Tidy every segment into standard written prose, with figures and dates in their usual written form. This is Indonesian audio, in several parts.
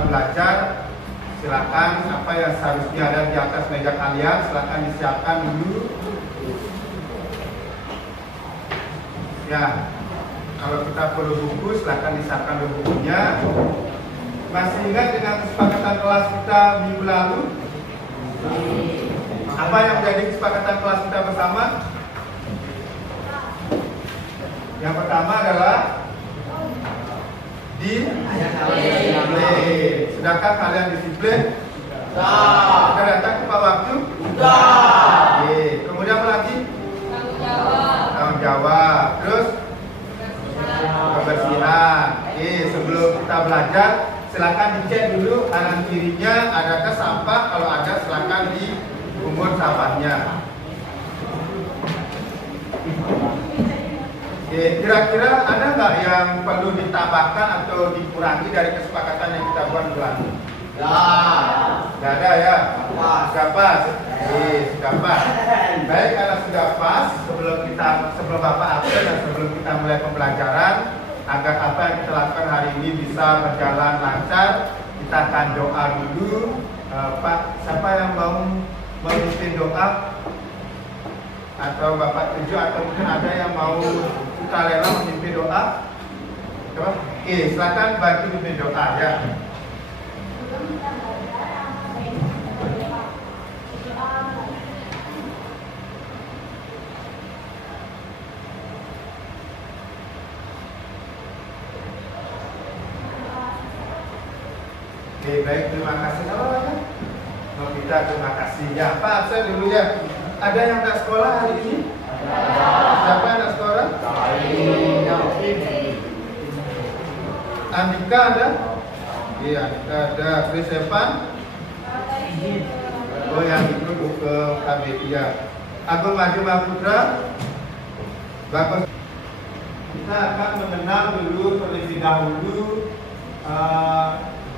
kita belajar, silakan apa yang seharusnya ada di atas meja kalian, silakan disiapkan dulu. Ya, kalau kita perlu buku, silakan disiapkan dulu bukunya. Masih ingat dengan kesepakatan kelas kita minggu lalu? Apa yang menjadi kesepakatan kelas kita bersama? Yang pertama adalah disiplin. Sudahkah kalian disiplin? Sudah. Sudah datang tepat waktu? Sudah. Oke. Kemudian apa lagi? Tanggung jawab. Terus? Kebersihan. Oke. Sebelum kita belajar, silakan dicek dulu kanan kirinya adakah sampah. Kalau ada, silakan dipungut sampahnya. Kira-kira ada nggak yang perlu ditambahkan atau dikurangi dari kesepakatan yang kita buat bulan? Nggak ada ya? Sudah pas? Sudah pas. Baik, karena sudah pas, sebelum Bapak absen dan sebelum kita mulai pembelajaran, agar apa yang kita lakukan hari ini bisa berjalan lancar, kita akan doa dulu. Pak, siapa yang mau memimpin doa? Atau Bapak tuju, atau mungkin ada yang mau sukarela memimpin doa? Coba. Oke, silakan bantu memimpin doa ya. Oke, baik, terima kasih. Kita terima kasih ya. Pak, absen dulu ya. Ada yang tak sekolah hari ini? Siapa yang tak sekolah? Andika ada? Iya, Andika ada. Chris Evan? Oh, yang itu ke KBI ya. Agung Maju Mahputra? Bagus. Kita akan mengenal dulu terlebih dahulu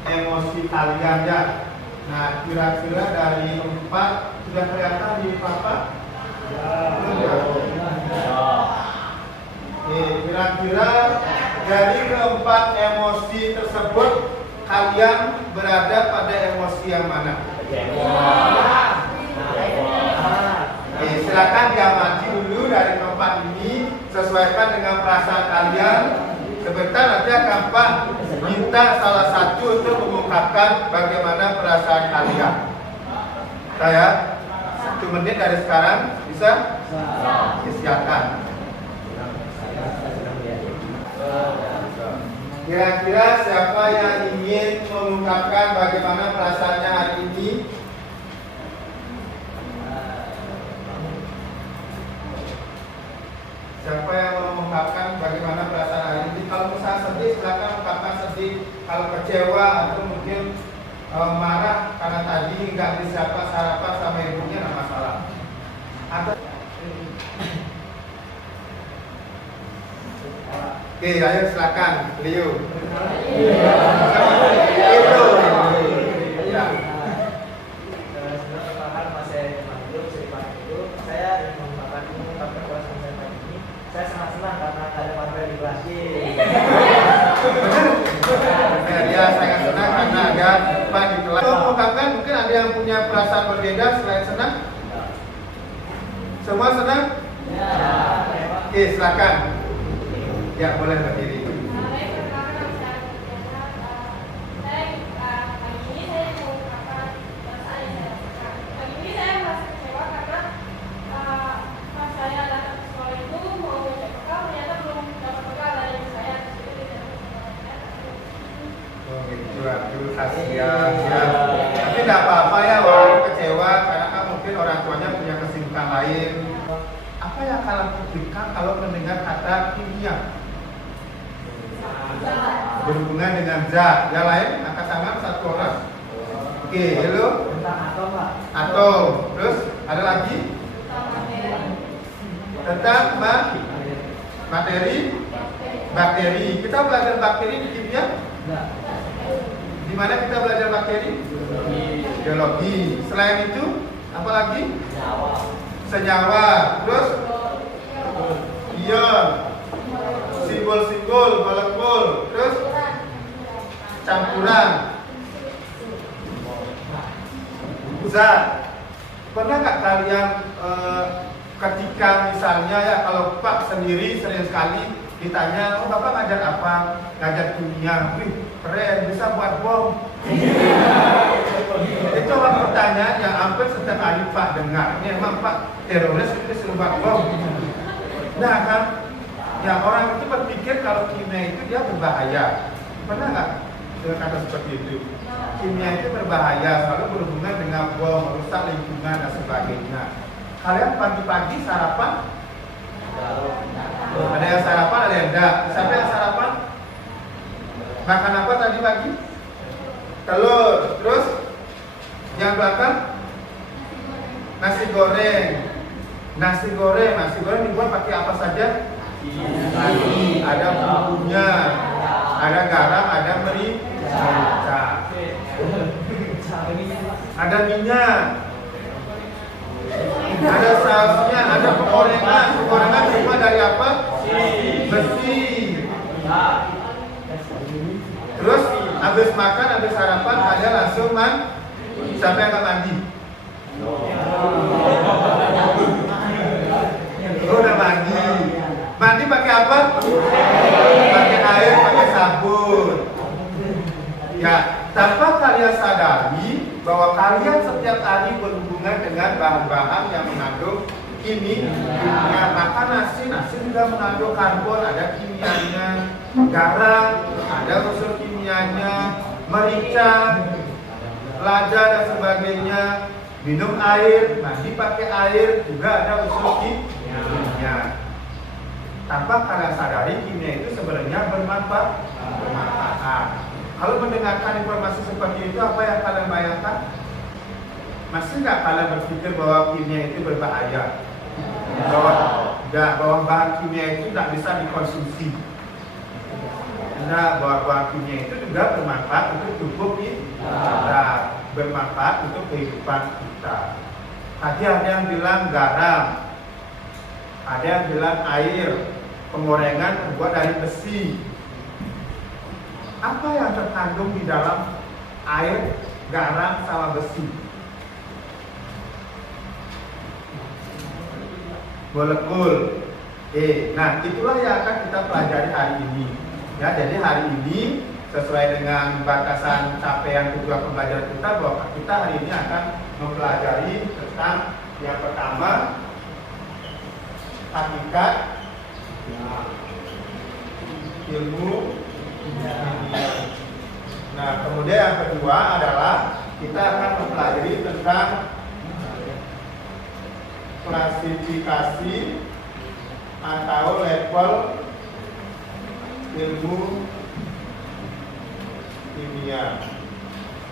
emosi kalian ya. Nah, kira-kira dari 4 sudah kelihatan di Papa? Ya. Kira-kira dari keempat emosi tersebut kalian berada pada emosi yang mana? Silakan diamati dulu dari keempat ini, sesuaikan dengan perasaan kalian. Sebentar nanti akan Pak minta salah satu untuk mengungkapkan bagaimana perasaan kalian. Saya 1 menit dari sekarang bisa? Silakan. Kira-kira siapa yang ingin mengungkapkan bagaimana perasaannya hari ini? Siapa yang mengungkapkan bagaimana perasaan hari ini? Kalau misalnya sedih, silakan ungkapkan sedih. Kalau kecewa atau mungkin marah karena tadi nggak disiapkan sarapan sama ibunya, nggak masalah. Atau oke, ayo silakan, Leo. Itu. Ya. Saya sangat senang karena ada Marvel di kelas. Ya, sangat senang karena ada Pak di kelas. Mengungkapkan mungkin ada yang punya perasaan berbeda selain senang. Semua senang? Ya. Oke, silakan. Ya, boleh berdiri. Tapi tidak apa-apa ya walaupun kecewa karena kan mungkin orang tuanya punya kesibukan lain. Apa yang kalian pikirkan kalau mendengar kata kimia? Berhubungan dengan zat. Yang lain angkat tangan satu orang. Oke, hello. Tentang atom, Pak. Atom. Terus ada lagi? Tentang materi. Bakteri. Kita belajar bakteri di kimia? Di mana kita belajar bakteri? Biologi. Selain itu, apa lagi? Senyawa. Terus ion, simbol-simbol, molekul. Terus campuran. Zat, pernah nggak kalian ketika misalnya ya kalau Pak sendiri sering sekali ditanya, oh Bapak ngajar apa? Ngajar kimia. Wih, keren, bisa buat bom. Itu pertanyaan yang hampir setiap hari Pak dengar. Ini emang Pak teroris itu suruh buat bom. Nah kan, ya orang itu berpikir kalau kimia itu dia berbahaya. Pernah nggak dengan kata seperti itu? Kimia itu berbahaya, selalu berhubungan dengan bom, merusak lingkungan dan sebagainya. Kalian pagi-pagi sarapan? Ada yang sarapan, ada yang enggak. Siapa yang sarapan? Makan apa tadi pagi? Telur. Terus yang belakang? Nasi goreng. Nasi goreng dibuat pakai apa saja? Ada bumbunya, ada garam, ada merica, ada minyak, ada sausnya, ada penggorengan. Penggorengan cuma dari apa? Besi. Terus habis makan, habis sarapan, ada langsung siapa yang akan mandi? Oh, udah mandi. Mandi pakai apa? Pakai air, pakai sabun. Ya, tanpa kalian sadari bahwa kalian setiap hari berhubungan dengan bahan-bahan yang mengandung kimia. Maka nasi juga mengandung karbon, ada kimianya. Garam, ada unsur kimianya. Merica, lada dan sebagainya. Minum air, mandi pakai air, juga ada unsur kimia. Tanpa kalian sadari kimia itu sebenarnya bermanfaat. Kalau mendengarkan informasi seperti itu, apa yang kalian bayangkan? Masih nggak kalian berpikir bahwa kimia itu berbahaya? Bahwa bahan kimia itu tidak bisa dikonsumsi. Nah, bahwa bahan kimia itu juga bermanfaat untuk tubuh kita, bermanfaat untuk kehidupan kita. Tadi ada yang bilang garam, ada yang bilang air, penggorengan terbuat dari besi. Apa yang terkandung di dalam air, garam, sama besi? Molekul. Nah itulah yang akan kita pelajari hari ini. Ya, jadi hari ini sesuai dengan batasan capaian tujuan pembelajaran kita, bahwa kita hari ini akan mempelajari tentang yang pertama hakikat ilmu kimia. Nah, kemudian yang kedua adalah kita akan mempelajari tentang klasifikasi atau level ilmu kimia.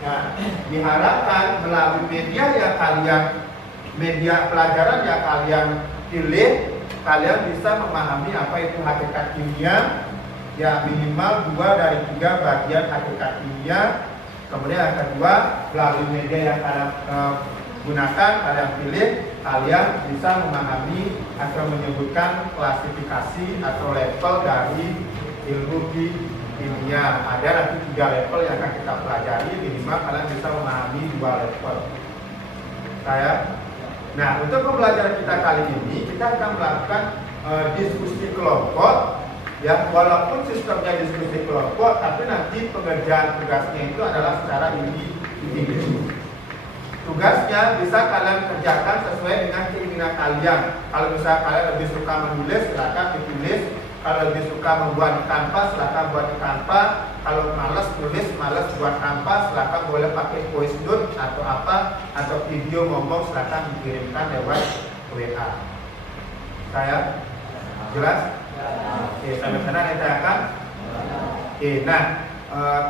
Nah, diharapkan melalui media pelajaran yang kalian pilih, kalian bisa memahami apa itu hakikat kimia. Ya, minimal 2 dari 3 bagian hakikat kimia. Kemudian yang kedua, melalui media yang kalian gunakan, kalian pilih, kalian bisa memahami atau menyebutkan klasifikasi atau level dari ilmu kimia. Ada nanti 3 level yang akan kita pelajari, minimal kalian bisa memahami 2 level. Nah, untuk pembelajaran kita kali ini, kita akan melakukan diskusi kelompok. Ya, walaupun sistemnya diskusi kelompok, tapi nanti pengerjaan tugasnya itu adalah secara individu. Tugasnya bisa kalian kerjakan sesuai dengan keinginan kalian. Kalau misalnya kalian lebih suka menulis, silakan ditulis. Kalau lebih suka membuat di kanvas, silakan buat di kanvas. Kalau malas tulis, malas buat kanvas, silakan boleh pakai voice note atau apa, atau video ngomong, silakan dikirimkan lewat WA. Saya jelas? Oke, sampai sana kita akan. Nah,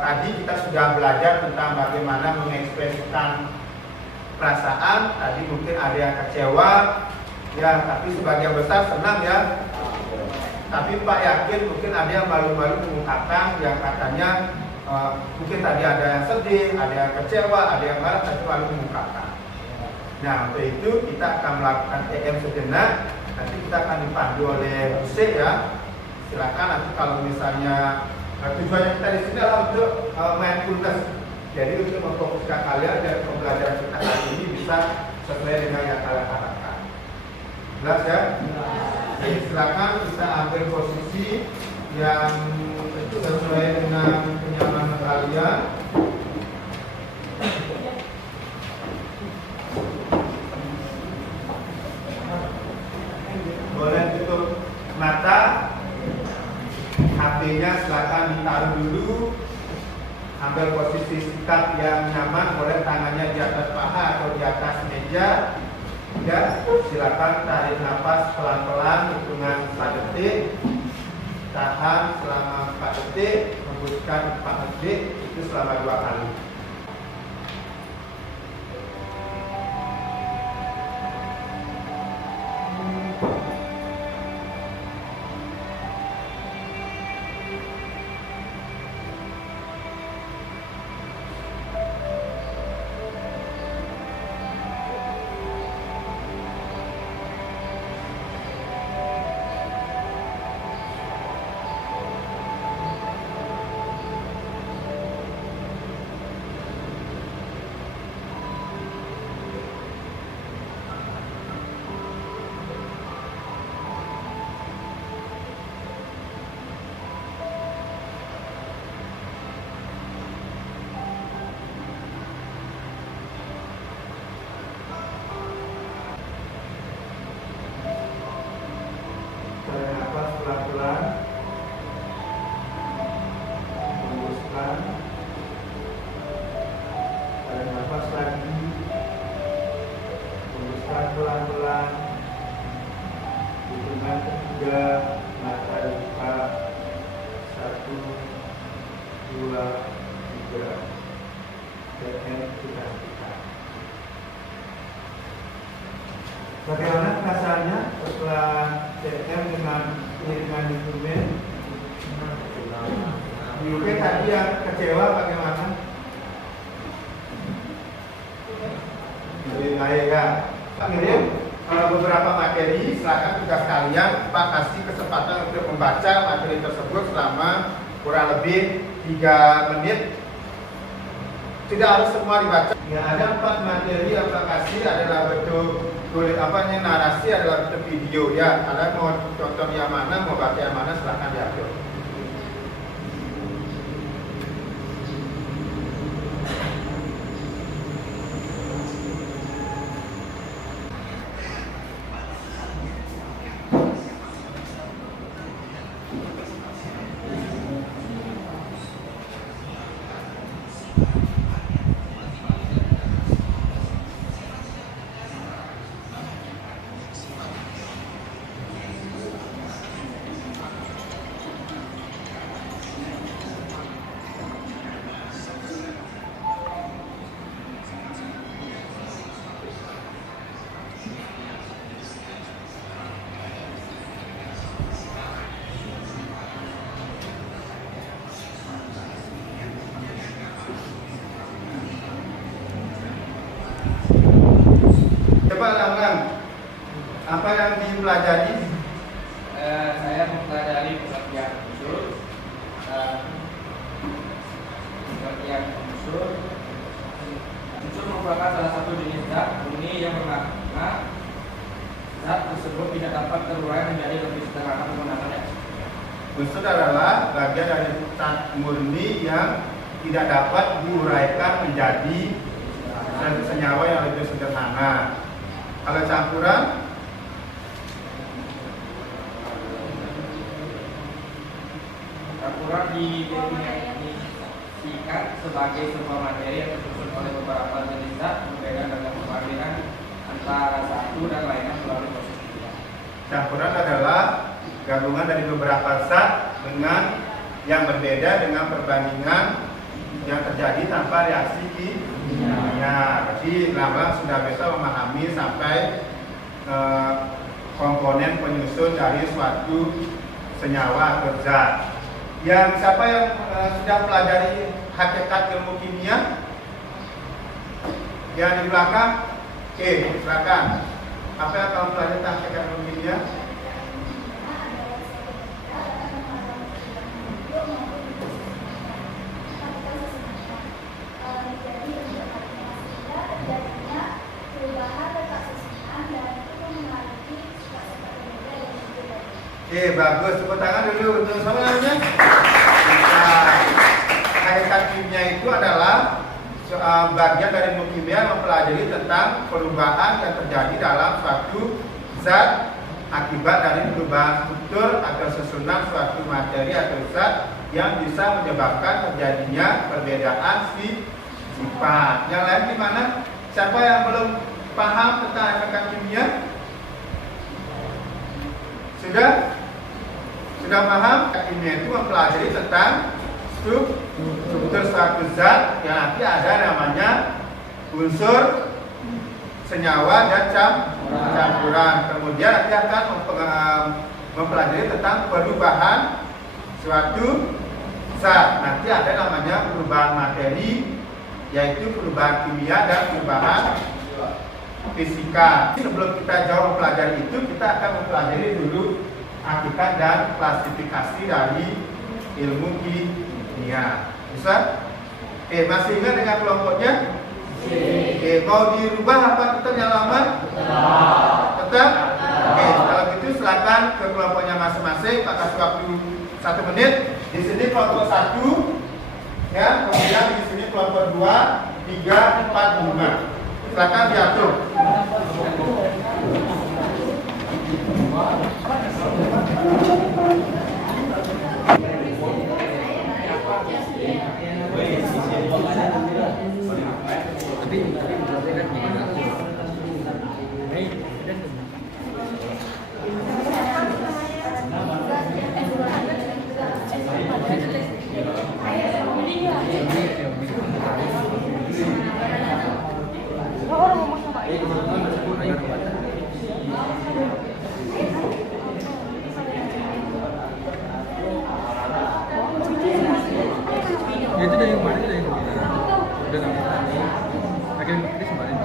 tadi kita sudah belajar tentang bagaimana mengekspresikan perasaan. Tadi mungkin ada yang kecewa, ya, tapi sebagian besar senang ya. Tapi Pak yakin mungkin ada yang malu-malu mengungkapkan, yang katanya mungkin tadi ada yang sedih, ada yang kecewa, ada yang marah, tapi malu mengungkapkan. Nah, untuk itu kita akan melakukan TM sejenak. Nanti kita akan dipandu oleh Buse ya. Silakan nanti kalau misalnya tujuannya kita di sini adalah untuk mindfulness. Jadi untuk memfokuskan kalian dan pembelajaran kita kali ini bisa sesuai dengan yang kalian harapkan. Jelas ya? Oke, silakan kita ambil posisi yang sesuai dengan kenyamanan kalian. Boleh tutup mata, HP-nya silakan ditaruh dulu. Ambil posisi sikap yang nyaman, boleh tangannya di atas paha atau di atas meja. Ya, silakan tarik nafas pelan-pelan hitungan 4 detik. Tahan selama 4 detik, hembuskan 4 detik, itu selama 2 kali. Tarik nafas pelan-pelan, hembuskan. Tarik nafas lagi, hembuskan pelan-pelan. Hitungan ketiga, mata dibuka. 1, 2, 3. Dan kita hentikan. Bagaimana perasaannya setelah CM dengan iringan instrumen? UK tadi yang kecewa bagaimana? Lebih baik ya. Pak Ngirim, beberapa materi, silakan tugas kalian Pak kasih kesempatan untuk membaca materi tersebut selama kurang lebih 3 menit. Tidak harus semua dibaca. Ya, ada 4 materi yang Pak kasih adalah bentuk tulis narasi adalah bentuk video ya. Kalian mau contoh yang mana, mau baca yang mana, silahkan diatur. Coba ulang-ulang. Apa yang dipelajari? Saya mempelajari pengertian unsur, pengertian unsur. Unsur merupakan salah satu jenis zat murni yang bermakna zat tersebut tidak dapat terurai menjadi lebih sederhana penggunaannya. Unsur adalah bagian dari zat murni yang tidak dapat diuraikan menjadi senyawa yang lebih sederhana. Kalau campuran, Campuran didefinisikan sebagai sebuah materi yang tersusun oleh beberapa jenis zat berbeda dengan perbandingan antara satu dan lainnya melalui proses kimia. campuran adalah gabungan dari beberapa zat dengan yang berbeda dengan perbandingan yang terjadi tanpa reaksi kimia. Jadi lama sudah bisa memahami sampai komponen penyusun dari suatu senyawa atau zat. Yang siapa yang sudah pelajari hakikat ilmu kimia? Yang di belakang? Oke, silakan. Apa yang kamu pelajari tentang hakikat ilmu kimia? Oke, bagus. Tepuk tangan dulu untuk sama namanya. Nah, hakikat kimia itu adalah bagian dari ilmu kimia mempelajari tentang perubahan yang terjadi dalam suatu zat akibat dari perubahan struktur atau susunan suatu materi atau zat yang bisa menyebabkan terjadinya perbedaan sifat. Yang lain gimana? Siapa yang belum paham tentang hakikat kimia? Sudah paham? Kimia itu mempelajari tentang struktur suatu zat yang nanti ada namanya unsur, senyawa, dan campuran. Kemudian nanti akan mempelajari tentang perubahan suatu zat. Nanti ada namanya perubahan materi, yaitu perubahan kimia dan perubahan fisika. Sebelum kita jauh mempelajari itu, kita akan mempelajari dulu hakikat dan klasifikasi dari ilmu kimia. Bisa? Oke, masih ingat dengan kelompoknya? Oke, mau dirubah apa tetap yang lama? Tetap? Oke, kalau gitu silakan ke kelompoknya masing-masing. Pak kasih waktu 1 menit. Di sini kelompok 1, ya. Kemudian di sini kelompok 2, 3, 4, 5. Silakan diatur. Itu dari kemarin, itu dari kemarin. Udah nggak berani. Akhirnya ini kemarin.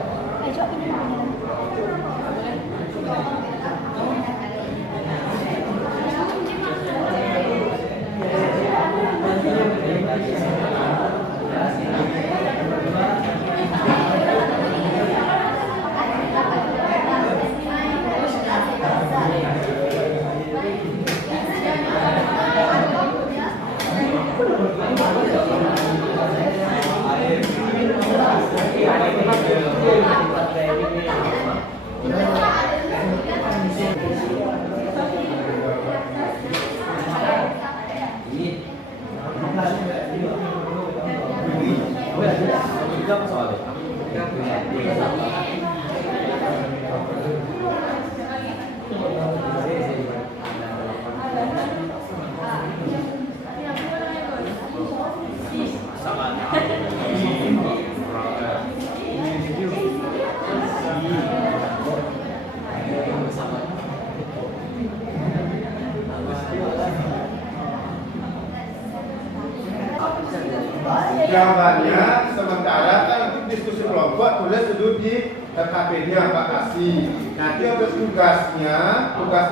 Jawabannya sementara kan untuk diskusi kelompok tulis dulu di RKP-nya Pak kasih. Nanti untuk tugas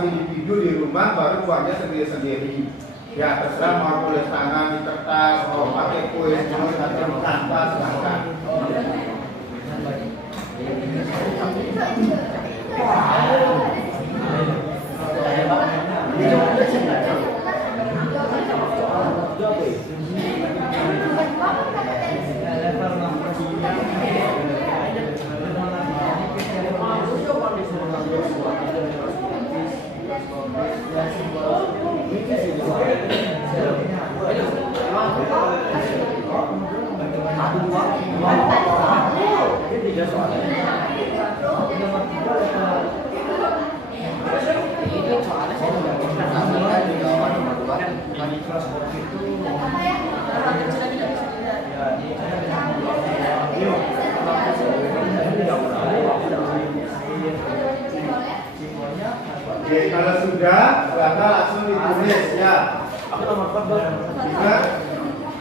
individu di rumah baru buatnya sendiri-sendiri. Ya terserah mau tulis tangan di kertas, mau pakai kuis, mau pakai kanvas, silakan. Oke, kalau sudah, silakan langsung ditulis ya. Aku nomor 4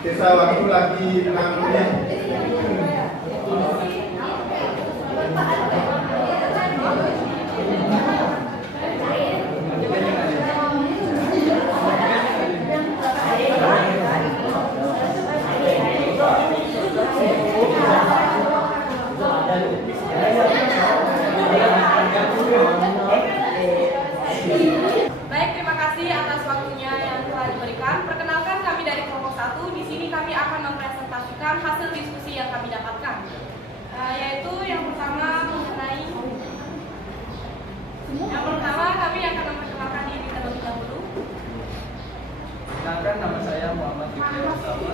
sisa waktu lagi 6 menit. Baik, terima kasih Yaitu yang pertama mengenai kami akan memperkenalkan diri terlebih dahulu. Kenalkan, nama saya Muhammad Fikri Mustafa.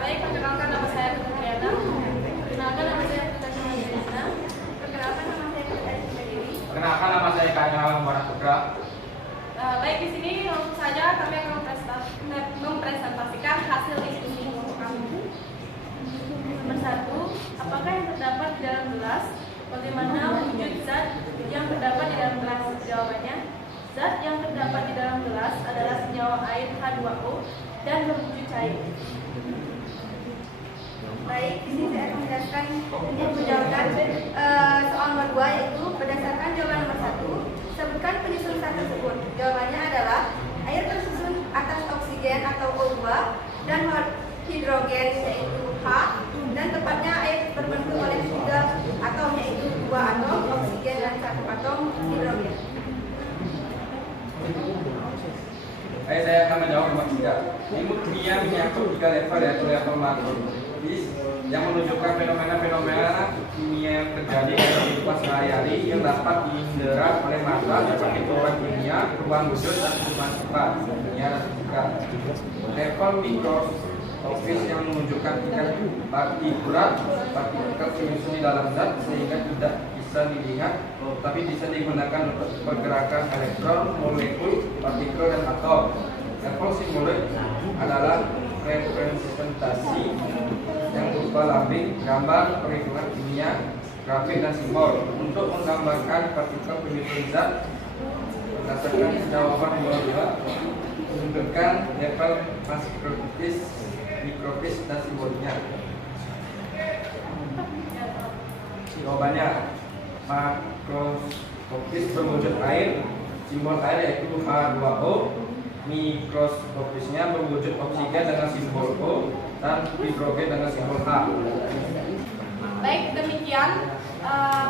Baik, perkenalkan nama saya Putri Triana. Perkenalkan nama saya Putri Triana. Perkenalkan nama saya Putri Triana. Perkenalkan, nama saya Kanya Muhammad Putra. Baik, di sini langsung saja kami akan mempresentasikan hasil diskusi kelompok kami. Nomor 1, apakah yang terdapat di dalam gelas? Bagaimana wujud zat yang terdapat di dalam gelas? Jawabannya, zat yang terdapat di dalam gelas adalah senyawa air H2O dan berwujud cair. Baik, di sini saya akan menjelaskan untuk menjawabkan soal nomor 2, yaitu berdasarkan jawaban nomor 1, sebutkan penyusun zat tersebut. Jawabannya adalah air tersusun atas oksigen atau O2 dan hidrogen yaitu H, dan tepatnya air terbentuk oleh 3 atom yaitu 2 atom oksigen dan 1 atom hidrogen. Baik, saya akan menjawab nomor 3. Ilmu kimia menyangkut 3 level, yaitu level makroskolopis yang menunjukkan fenomena-fenomena kimia yang terjadi dalam kehidupan sehari-hari yang dapat diindera oleh mata seperti perubahan kimia, perubahan wujud, dan perubahan sifat kimia dan fisika. Level mikroskopis yang menunjukkan tingkat partikulat penyusun di dalam zat sehingga tidak bisa dilihat, tapi bisa digunakan untuk pergerakan elektron, molekul, partikel, dan atom. Level simbolik adalah representasi yang berupa lambing, gambar, perhitungan kimia, grafik, dan simbol untuk menggambarkan partikel penyusun zat. Berdasarkan jawaban nomor 2, menunjukkan level makroskopis, mikroskopis, dan simbolnya. Jawabannya, makroskopis berwujud air, simbol air yaitu H2O, mikroskopisnya berwujud oksigen dengan simbol O, dan hidrogen dengan simbol H. Baik, demikian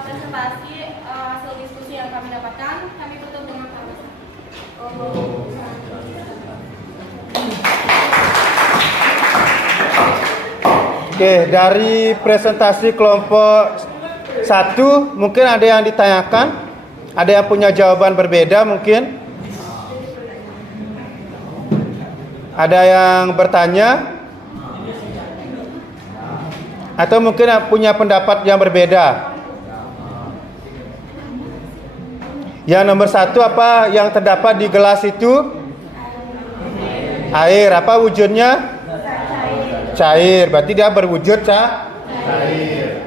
presentasi hasil diskusi yang kami dapatkan. Kami tutup dengan kata. Oke, dari presentasi kelompok 1 mungkin ada yang ditanyakan, ada yang punya jawaban berbeda mungkin. Ada yang bertanya atau mungkin punya pendapat yang berbeda. Yang nomor 1, apa yang terdapat di gelas itu? Air. Apa wujudnya? Cair. Berarti dia berwujud cair.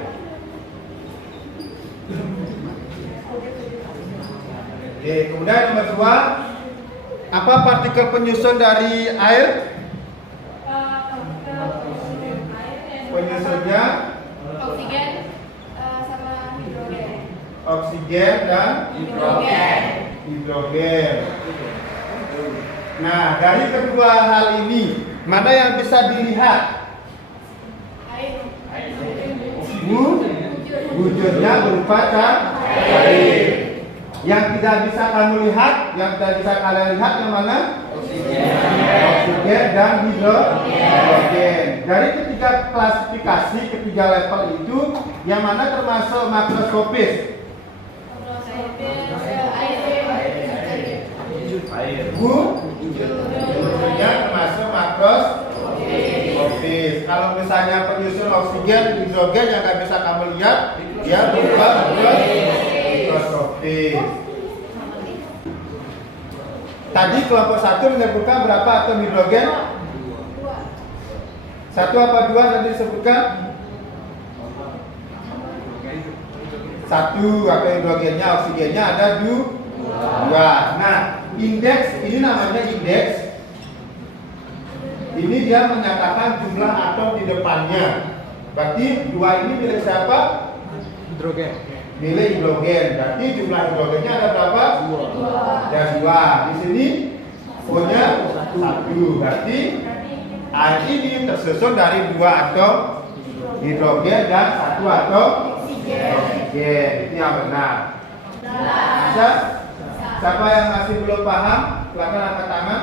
Oke, kemudian nomor 2, apa partikel penyusun dari air? Penyusunnya Oksigen sama hidrogen. Oksigen dan hidrogen. Nah, dari kedua hal ini, mana yang bisa dilihat? Wujudnya berupa cair. Yang tidak bisa kamu lihat, yang tidak bisa kalian lihat yang mana? Oksigen dan hidrogen. Dari ketiga klasifikasi, ketiga level itu, yang mana termasuk makroskopis? Wujudnya termasuk makroskopis. Kalau misalnya penyusun oksigen, hidrogen yang nggak bisa kamu lihat, dia berupa mikroskopis. Tadi kelompok 1 menyebutkan berapa atom hidrogen? 1 apa 2 tadi disebutkan? 1 atom hidrogennya, oksigennya ada 2. Nah, indeks ini namanya indeks. Ini dia menyatakan jumlah atom di depannya. Berarti 2 ini milik siapa? Hidrogen. Milik hidrogen. Berarti jumlah hidrogennya ada berapa? 2. Ada 2. Di sini O-nya 1. Berarti air ini tersusun dari 2 atom hidrogen dan 1 atom oksigen. Itu yang benar. Bisa? Siapa yang masih belum paham? Silakan angkat tangan.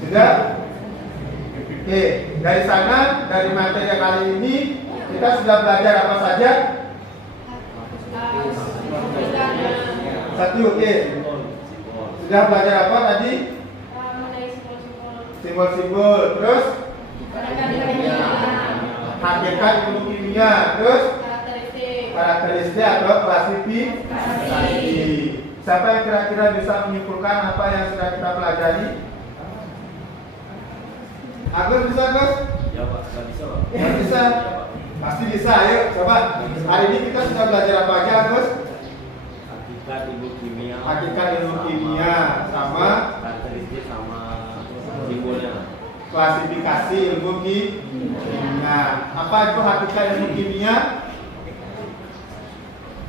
Sudah? Oke, dari sana, dari materi kali ini kita sudah belajar apa saja? Satu, oke. Sudah belajar apa tadi? Simbol-simbol. Terus hakikat ilmu kimia. Terus karakteristik atau klasifikasi. Siapa yang kira-kira bisa menyimpulkan apa yang sudah kita pelajari? Agus bisa, Agus? Ya Pak, nggak bisa Pak. Nggak bisa? Pasti bisa, ayo coba. Hari ini kita sudah belajar apa aja, Agus? Hakikat ilmu kimia. Hakikat ilmu kimia sama Karakteristik sama simbolnya. klasifikasi ilmu kimia. Apa itu hakikat ilmu kimia?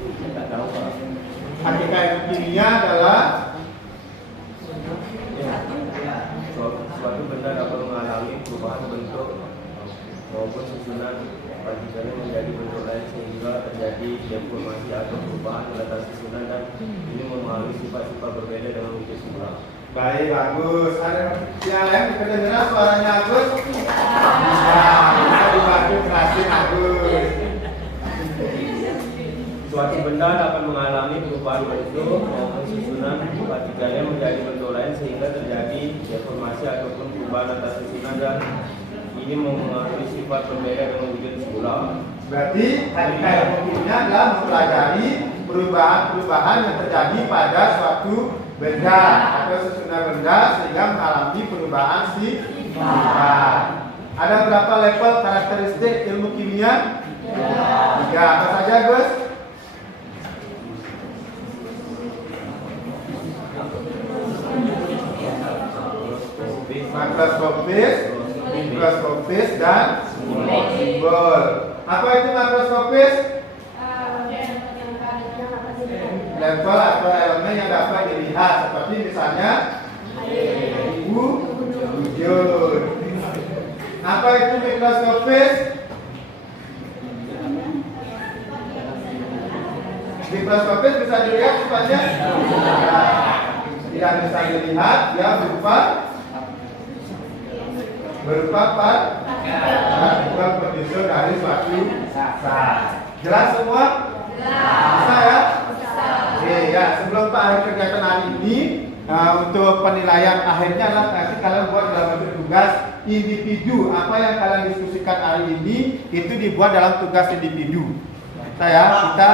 Nggak tahu Pak. Hakikat ilmu kimia adalah Suatu benda dapat mengalami perubahan bentuk maupun susunan partikelnya menjadi bentuk lain sehingga terjadi deformasi atau perubahan pada susunan dan ini mempengaruhi sifat-sifat berbeda dengan wujud semula. baik, bagus. Ada yang lain kedengeran suaranya Agus? Bisa dibantu jelasin Agus. Suatu benda dapat mengalami perubahan bentuk maupun susunan partikelnya menjadi bentuk lain sehingga terjadi deformasi ataupun perubahan atas susunan dan ini mempengaruhi sifat berbeda dengan wujud semula. Berarti hakikat ilmu kimia adalah mempelajari perubahan-perubahan yang terjadi pada suatu benda atau susunan benda sehingga mengalami perubahan sifat. Ada berapa level karakteristik ilmu kimia? 3. Apa saja, Gus? Makroskopis, mikroskopis, dan simbol. Apa itu makroskopis? Level atau elemen yang dapat dilihat, seperti misalnya wujud. Apa itu mikroskopis? Mikroskopis bisa dilihat sifatnya? Tidak bisa dilihat, dia berupa penyusun dari suatu zat. Jelas semua? Bisa ya? Oke ya, sebelum Pak akhir kegiatan hari ini, untuk penilaian akhirnya adalah nanti kalian buat dalam bentuk tugas individu. Apa yang kalian diskusikan hari ini itu dibuat dalam tugas individu. Kita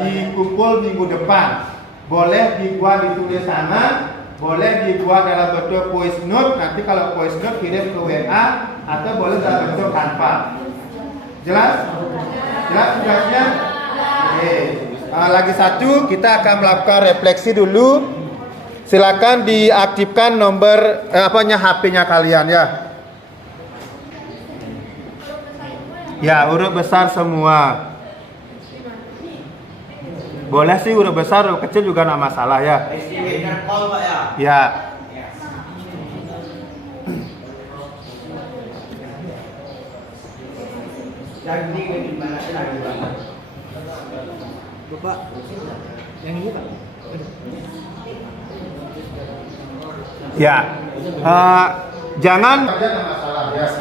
dikumpul minggu depan. Boleh dibuat ditulis sana, boleh dibuat dalam bentuk voice note. Nanti kalau voice note kirim ke WA atau boleh dalam bentuk Canva. Jelas? Jelas tugasnya? Oke. Lagi satu, kita akan melakukan refleksi dulu. Silakan diaktifkan nomor HP-nya kalian ya. Ya, huruf besar semua. Boleh sih huruf besar, huruf kecil juga nggak masalah ya. Ya. Bapak, yang ini Pak. Ya. Jangan. Masalah ya.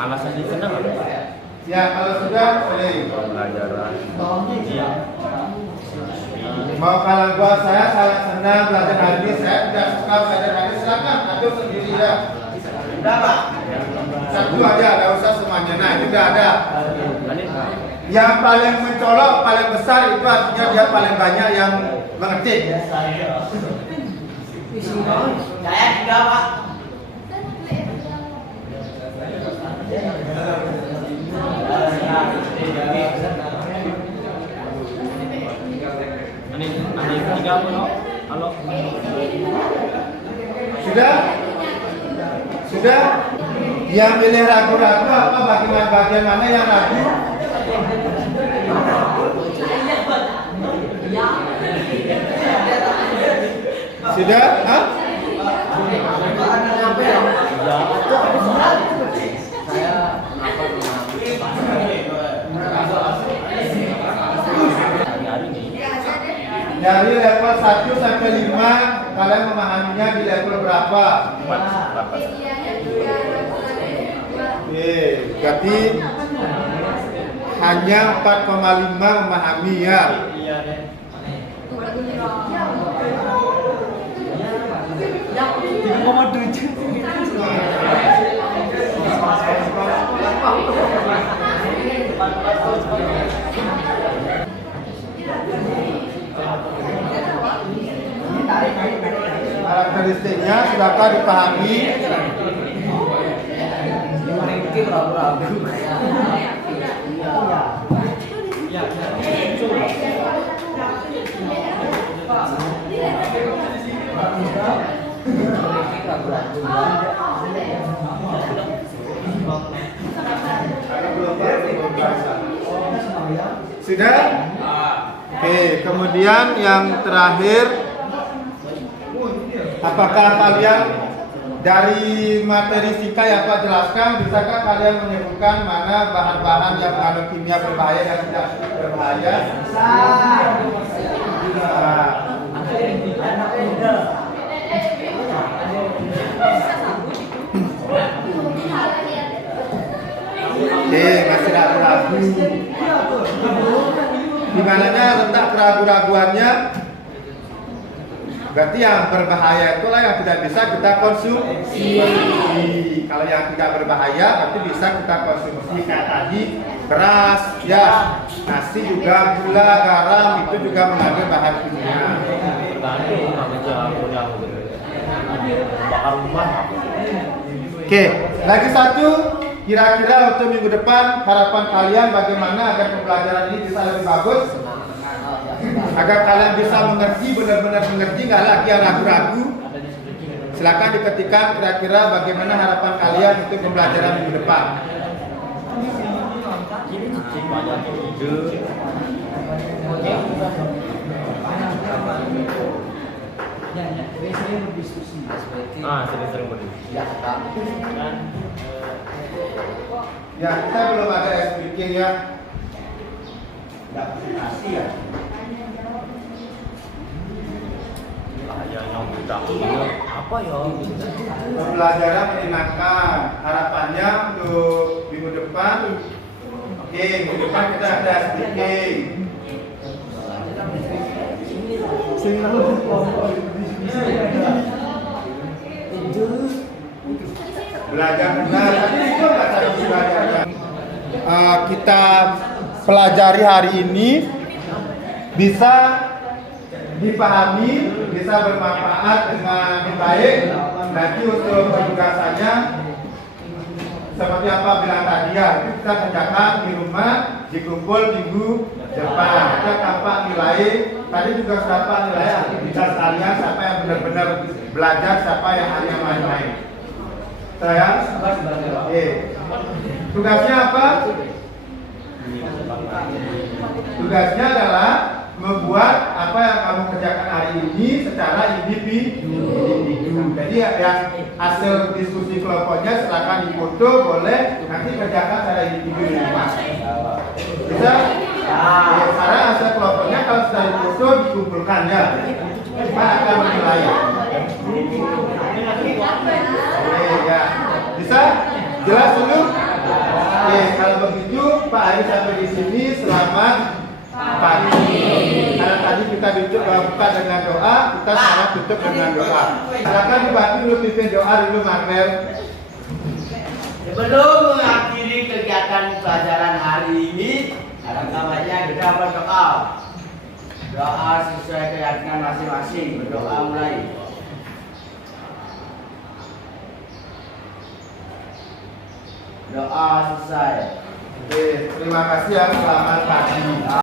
Alasannya senang apa? Ya, kalau sudah sering. Pembelajaran. Iya. Mau kalian buat saya sangat senang belajar hari ini. Saya tidak suka belajar hari ini. Silakan atur sendiri ya. Berapa? Satu aja, tidak usah semuanya. Nah, itu sudah ada. Yang paling mencolok, paling besar itu artinya dia paling banyak yang mengetik. Saya juga Pak. Ini tiga apa no? Halo. Sudah? Sudah? Yang milih ragu-ragu apa bagian mana yang ragu? Sudah? Hah? Dari level 1 sampai 5 kalian memahaminya di level berapa? Medianya 3,2. Berarti hanya 4,5 memahami ya. Karakteristiknya sudahkah dipahami? Sudah? Oke, kemudian yang terakhir, apakah kalian dari materi fisika yang Pak jelaskan, bisakah kalian menyebutkan mana bahan-bahan yang mengandung kimia berbahaya dan tidak berbahaya? Oke, masih ragu-ragu. Di mananya letak keraguan-raguannya? Berarti yang berbahaya itulah yang tidak bisa kita konsumsi. Kalau yang tidak berbahaya berarti bisa kita konsumsi, kayak tadi beras, ya, nasi juga, gula, garam itu juga mengandung bahan kimia. Oke, lagi satu. Kira-kira untuk minggu depan harapan kalian bagaimana agar pembelajaran ini bisa lebih bagus? Agar kalian bisa mengerti, benar-benar mengerti, nggak lagi yang ragu-ragu. Silakan diketikkan kira-kira bagaimana harapan kalian untuk pembelajaran minggu depan. Sering-sering berdiskusi. Ya, kita belum ada speaking ya. Nggak presentasi ya. Apa ya? Pembelajaran menyenangkan. Harapannya untuk minggu depan. Oke, minggu depan kita ada speaking. Belajar benar. Kita pelajari hari ini bisa dipahami, bisa bermanfaat dengan baik. Nanti untuk penugasannya seperti apa bilang tadi ya, kita kerjakan di rumah, dikumpul minggu depan. Kita tampak nilai, tadi juga tampak nilai aktivitas kalian, siapa yang benar-benar belajar, siapa yang hanya main-main. Saya, tugasnya apa? Tugasnya adalah membuat apa yang kamu kerjakan hari ini secara individu. Jadi yang hasil diskusi kelompoknya silakan difoto, boleh nanti kerjakan secara individu di rumah. Bisa? Sekarang hasil kelompoknya kalau sudah difoto dikumpulkan ya. Kita akan menilai. Ya. Bisa? Jelas dulu? Oke, kalau begitu Pak Ari sampai di sini, selamat pagi. Karena tadi kita buka dengan doa, kita sekarang tutup dengan doa. Silakan dibantu dulu pimpin doa dulu, Marvel. Sebelum mengakhiri kegiatan pelajaran hari ini, alangkah baiknya kita berdoa. Doa sesuai keyakinan masing-masing. Berdoa mulai. Doa selesai. Oke, terima kasih ya, selamat pagi.